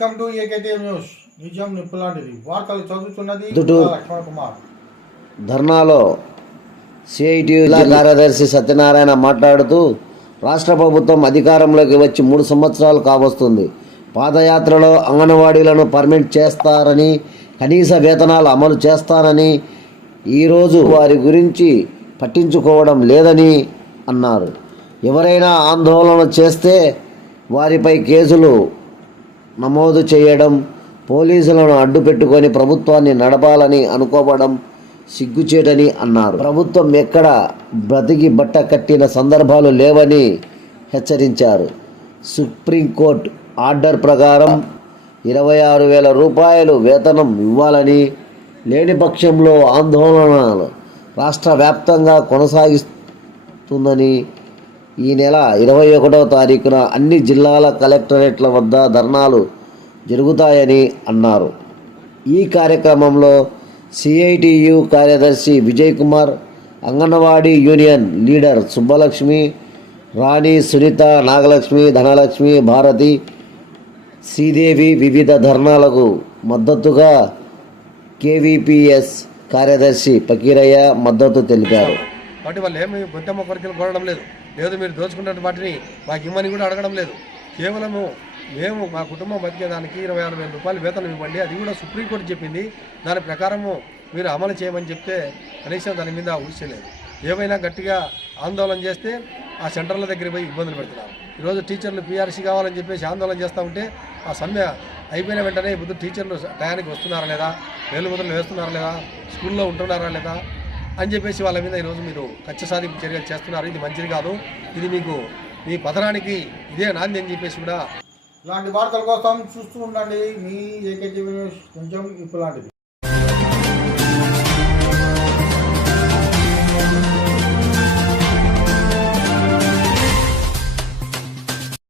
Welcome to ఏకేటీఎం news. నిజం నిప్పులాంటిది వార్తలు చదువుతున్నది లక్ష్మణ్ కుమార్. ధర్నాలో సిఐటియు జిల్లా కార్యదర్శి సత్యనారాయణ మాట్లాడుతూ రాష్ట్ర ప్రభుత్వం అధికారంలోకి వచ్చి 3 సంవత్సరాలు కావస్తుంది. పాదయాత్రలో అంగన్వాడీలను పర్మిట్ చేస్తారని, కనీస వేతనాలు అమలు చేస్తారని, ఈరోజు వారి గురించి పట్టించుకోవడం లేదని అన్నారు. ఎవరైనా ఆందోళన చేస్తే వారిపై కేసులు నమోదు చేయడం, పోలీసులను అడ్డుపెట్టుకొని ప్రభుత్వాన్ని నడపాలని అనుకోవడం సిగ్గుచేటని అన్నారు. ప్రభుత్వం ఎక్కడ బ్రతికి బట్ట కట్టిన సందర్భాలు లేవని హెచ్చరించారు. సుప్రీంకోర్టు ఆర్డర్ ప్రకారం 26,000 రూపాయలు వేతనం ఇవ్వాలని, లేని పక్షంలో ఆందోళనలు రాష్ట్ర వ్యాప్తంగా కొనసాగిస్తుందని, ఈ నెల 21వ తారీఖున అన్ని జిల్లాల కలెక్టరేట్ల వద్ద ధర్నాలు జరుగుతాయని అన్నారు. ఈ కార్యక్రమంలో సిఐటియు కార్యదర్శి విజయ్ కుమార్, అంగన్వాడీ యూనియన్ లీడర్ సుబ్బలక్ష్మి, రాణి, సునీత, నాగలక్ష్మి, ధనలక్ష్మి, భారతి, శ్రీదేవి వివిధ ధర్నాలకు మద్దతుగా కేవీపీఎస్ కార్యదర్శి పకీరయ్య మద్దతు తెలిపారు. కాబట్టి వాళ్ళు ఏమి బొత్తమ్మ కోరికలు కోరడం లేదు, మీరు దోచుకున్న వాటిని మాకు ఇమ్మని కూడా అడగడం లేదు. కేవలము మేము మా కుటుంబం బతికేదానికి 26,000 రూపాయలు వేతనం ఇవ్వండి, అది కూడా సుప్రీంకోర్టు చెప్పింది, దాని ప్రకారము మీరు అమలు చేయమని చెప్తే కనీసం దాని మీద ఊసేలేదు. ఏమైనా గట్టిగా ఆందోళన చేస్తే ఆ సెంటర్ల దగ్గర పోయి ఇబ్బందులు పెడుతున్నారు. ఈరోజు టీచర్లు పీఆర్సీ కావాలని చెప్పేసి ఆందోళన చేస్తూ ఉంటే ఆ సమ్మె అయిపోయిన వెంటనే ఇప్పుడు టీచర్లు టయానికి వస్తున్నారా లేదా, వేలుముద్రలు వేస్తున్నారా లేదా, స్కూల్లో ఉంటున్నారా లేదా అని చెప్పేసి వాళ్ళ మీద ఈరోజు మీరు కక్ష సాధింపు చర్యలు చేస్తున్నారు. ఇది మంచిది కాదు, ఇది మీకు మీ పతనానికి ఇదే నాంది అని చెప్పేసి కూడా. ఇలాంటి వార్తల కోసం చూస్తూ ఉండండి మీ ఏకేటీఎం న్యూస్. కొంచెం ఇప్పుడు లాంటిది.